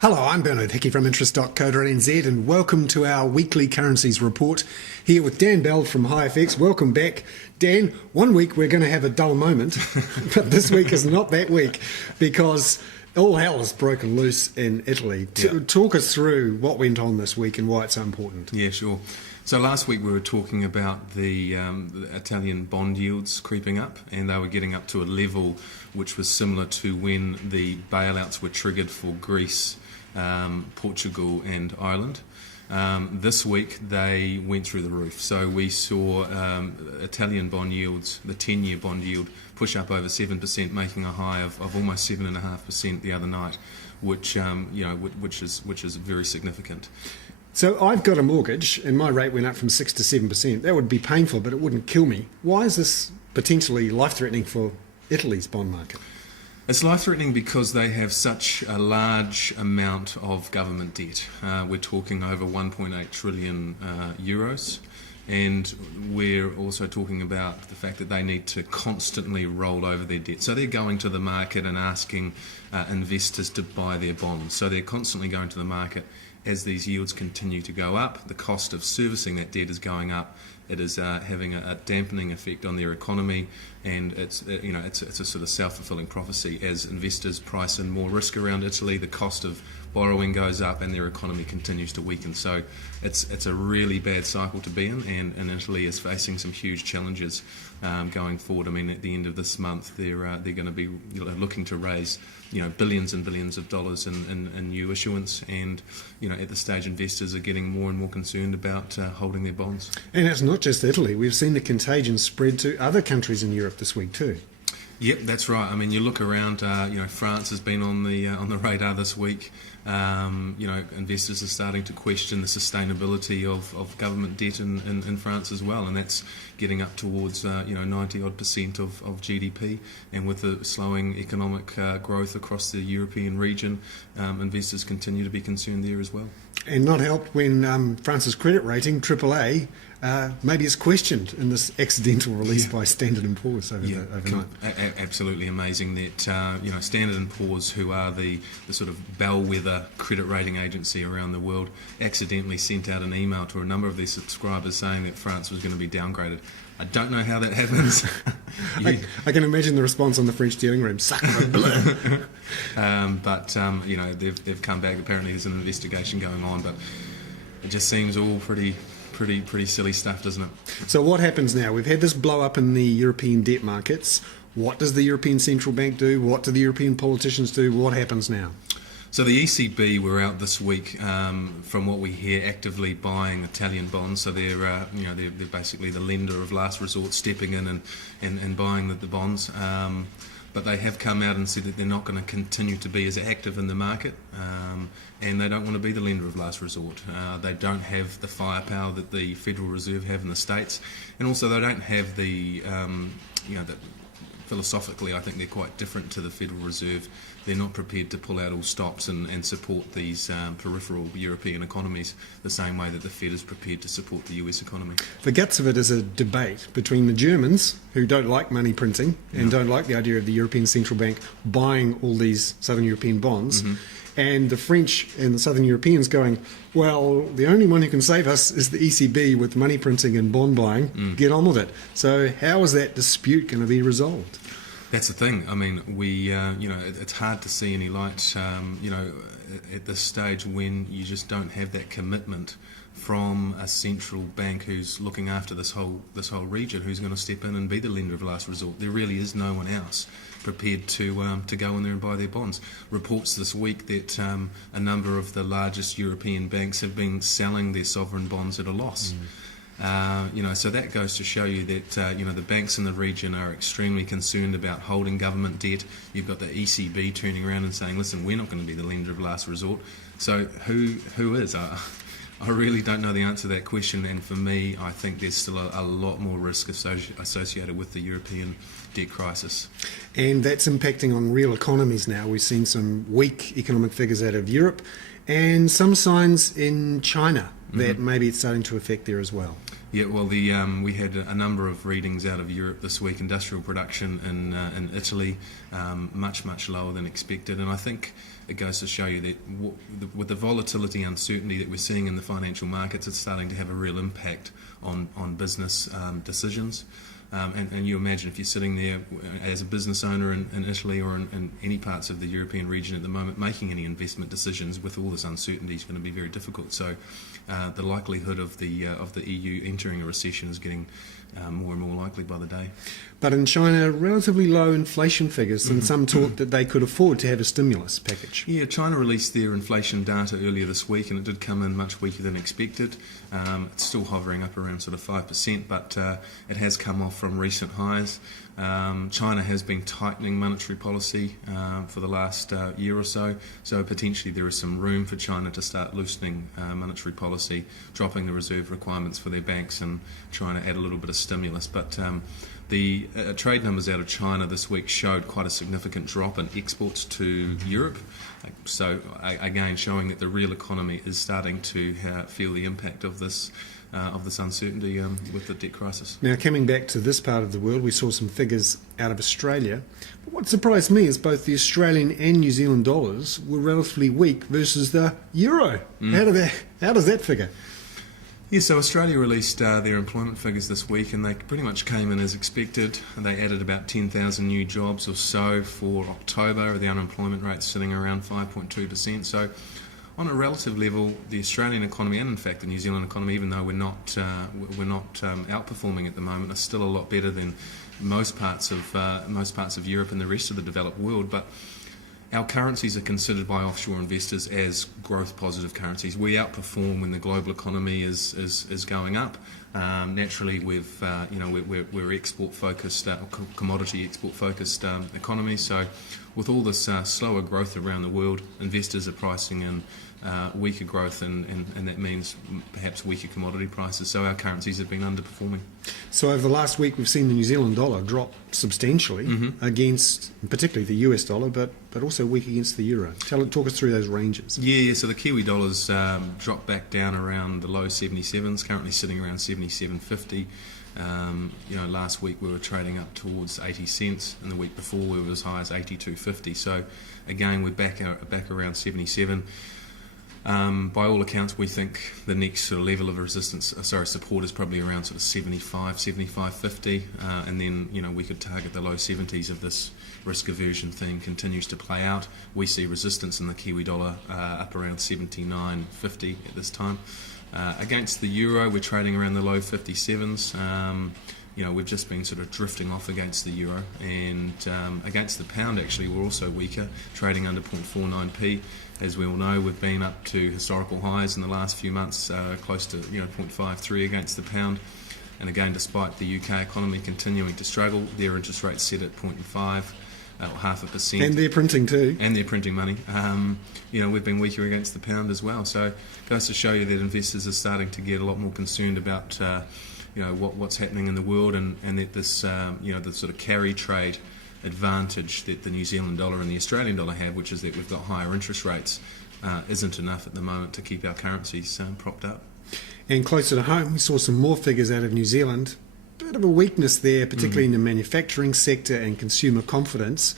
Hello, I'm Bernard Hickey from interest.co.nz and welcome to our weekly currencies report here with Dan Bell from HiFX. Welcome back. Dan, one week we're going to have a dull moment, but this week is not that week because all hell has broken loose in Italy. Talk us through what went on this week and why it's so important. Yeah, sure. So last week we were talking about the Italian bond yields creeping up, and they were getting up to a level which was similar to when the bailouts were triggered for Greece, Portugal and Ireland. This week they went through the roof. So we saw Italian bond yields, the 10-year bond yield, push up over 7%, making a high of almost 7.5% the other night, which is very significant. So I've got a mortgage and my rate went up from 6 to 7%. That would be painful, but it wouldn't kill me. Why is this potentially life-threatening for Italy's bond market? It's life-threatening because they have such a large amount of government debt. We're talking over 1.8 trillion euros, and we're also talking about the fact that they need to constantly roll over their debt. So they're going to the market and asking investors to buy their bonds. So they're constantly going to the market. As these yields continue to go up, the cost of servicing that debt is going up. It is having a dampening effect on their economy, and it's a sort of self-fulfilling prophecy. As investors price in more risk around Italy, the cost of borrowing goes up and their economy continues to weaken. So it's a really bad cycle to be in, and Italy is facing some huge challenges going forward. I mean, at the end of this month, they're going to be looking to raise billions and billions of dollars in new issuance, and at this stage investors are getting more and more concerned about holding their bonds. And it's not just Italy. We've seen the contagion spread to other countries in Europe this week too. Yep, that's right. I mean, you look around. France has been on the radar this week. Investors are starting to question the sustainability of government debt in France as well, and that's getting up towards 90% of GDP. And with the slowing economic growth across the European region, investors continue to be concerned there as well. And not helped when France's credit rating, AAA, maybe is questioned in this accidental release by Standard & Poor's overnight. Absolutely amazing that Standard & Poor's, who are the sort of bellwether credit rating agency around the world, accidentally sent out an email to a number of their subscribers saying that France was going to be downgraded. I don't know how that happens. I can imagine the response on the French dealing room. They've come back. Apparently there's an investigation going on, but it just seems all pretty silly stuff, doesn't it? So what happens now? We've had this blow up in the European debt markets. What does the European Central Bank do? What do the European politicians do? What happens now? So the ECB were out this week, from what we hear, actively buying Italian bonds. So they're basically the lender of last resort, stepping in and buying the bonds. But they have come out and said that they're not going to continue to be as active in the market, and they don't want to be the lender of last resort. They don't have the firepower that the Federal Reserve have in the States, and also they don't have philosophically, I think they're quite different to the Federal Reserve. They're not prepared to pull out all stops and support these peripheral European economies the same way that the Fed is prepared to support the US economy. The guts of it is a debate between the Germans, who don't like money printing and don't like the idea of the European Central Bank buying all these Southern European bonds, and the French and the Southern Europeans going, well, the only one who can save us is the ECB with money printing and bond buying. Get on with it. So how is that dispute going to be resolved? That's the thing. I mean, it's hard to see any light, at this stage when you just don't have that commitment from a central bank who's looking after this whole region, who's going to step in and be the lender of last resort. There really is no one else prepared to go in there and buy their bonds. Reports this week that a number of the largest European banks have been selling their sovereign bonds at a loss. So that goes to show you that the banks in the region are extremely concerned about holding government debt. You've got the ECB turning around and saying, listen, we're not going to be the lender of last resort. So who is? I really don't know the answer to that question, and for me, I think there's still a lot more risk associated with the European debt crisis. And that's impacting on real economies now. We've seen some weak economic figures out of Europe and some signs in China that maybe it's starting to affect there as well. Yeah, well, we had a number of readings out of Europe this week. Industrial production in Italy much lower than expected, and I think it goes to show you that with the volatility, uncertainty that we're seeing in the financial markets, it's starting to have a real impact on business decisions. And you imagine if you're sitting there as a business owner in Italy or in any parts of the European region at the moment, making any investment decisions with all this uncertainty is going to be very difficult. So the likelihood of the EU entering a recession is getting more and more likely by the day. But in China, relatively low inflation figures, and some talk that they could afford to have a stimulus package. Yeah, China released their inflation data earlier this week, and it did come in much weaker than expected. It's still hovering up around sort of 5%, but it has come off from recent highs. China has been tightening monetary policy for the last year or so, so potentially there is some room for China to start loosening monetary policy, dropping the reserve requirements for their banks and trying to add a little bit of stimulus. But the trade numbers out of China this week showed quite a significant drop in exports to Europe. So again, showing that the real economy is starting to feel the impact of this uncertainty with the debt crisis. Now, coming back to this part of the world, we saw some figures out of Australia. But what surprised me is both the Australian and New Zealand dollars were relatively weak versus the euro. How does that figure? Yeah, so Australia released their employment figures this week, and they pretty much came in as expected. They added about 10,000 new jobs or so for October. The unemployment rate's sitting around 5.2%. So on a relative level, the Australian economy and in fact the New Zealand economy, even though we're not outperforming at the moment, are still a lot better than most parts of Europe and the rest of the developed world. But our currencies are considered by offshore investors as growth positive currencies. We outperform when the global economy is going up. Naturally, we're export focused, commodity export focused economy. So, with all this slower growth around the world, investors are pricing in weaker growth, and that means perhaps weaker commodity prices. So our currencies have been underperforming. So over the last week, we've seen the New Zealand dollar drop substantially against, particularly the US dollar, but also weak against the euro. Talk us through those ranges. Yeah. So the Kiwi dollar's dropped back down around the low 77s, currently sitting around 77.50. Last week we were trading up towards 80 cents, and the week before we were as high as 82.50. So again, we're back around 77. By all accounts, we think the next sort of level of support is probably around sort of 75.50, and then we could target the low 70s if this risk aversion theme continues to play out. We see resistance in the Kiwi dollar up around 79.50 at this time. Against the euro, we're trading around the low 57s. We've just been sort of drifting off against the euro, and against the pound actually we're also weaker, trading under 0.49p. As we all know, we've been up to historical highs in the last few months, close to 0.53 against the pound. And again, despite the UK economy continuing to struggle, their interest rate's set at 0.5 or 0.5%. And they're printing too. And they're printing money. We've been weaker against the pound as well. So it goes to show you that investors are starting to get a lot more concerned about what's happening in the world, and that this the sort of carry trade advantage that the New Zealand dollar and the Australian dollar have, which is that we've got higher interest rates, isn't enough at the moment to keep our currencies propped up. And closer to home, we saw some more figures out of New Zealand. Bit of a weakness there, particularly in the manufacturing sector and consumer confidence.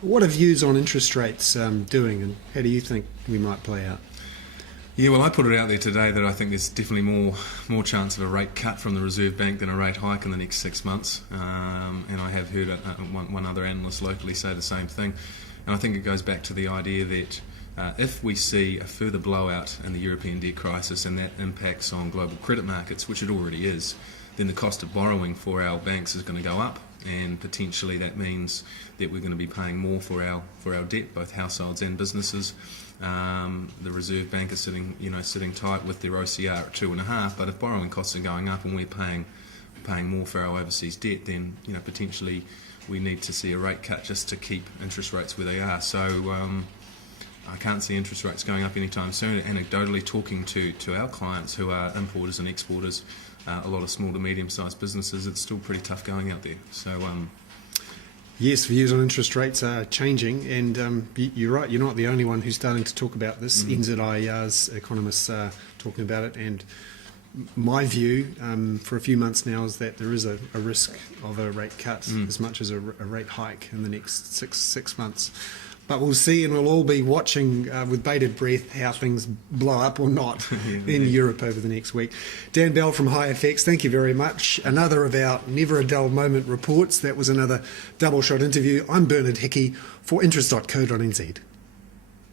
What are views on interest rates doing, and how do you think we might play out? Yeah, well, I put it out there today that I think there's definitely more chance of a rate cut from the Reserve Bank than a rate hike in the next 6 months. And I have heard one other analyst locally say the same thing. And I think it goes back to the idea that if we see a further blowout in the European debt crisis and that impacts on global credit markets, which it already is, then the cost of borrowing for our banks is going to go up, and potentially that means that we're going to be paying more for our debt, both households and businesses. The Reserve Bank is sitting tight with their OCR at 2.5, but if borrowing costs are going up and we're paying more for our overseas debt, then potentially we need to see a rate cut just to keep interest rates where they are. So I can't see interest rates going up anytime soon. Anecdotally, talking to our clients who are importers and exporters, a lot of small to medium-sized businesses, it's still pretty tough going out there. So. Yes, views on interest rates are changing, and you're right, you're not the only one who's starting to talk about this. NZIER's economists are talking about it, and my view for a few months now is that there is a risk of a rate cut as much as a rate hike in the next six months. But we'll see, and we'll all be watching with bated breath how things blow up or not in Europe over the next week. Dan Bell from High FX, thank you very much. Another of our Never a Dull Moment reports. That was another double shot interview. I'm Bernard Hickey for interest.co.nz.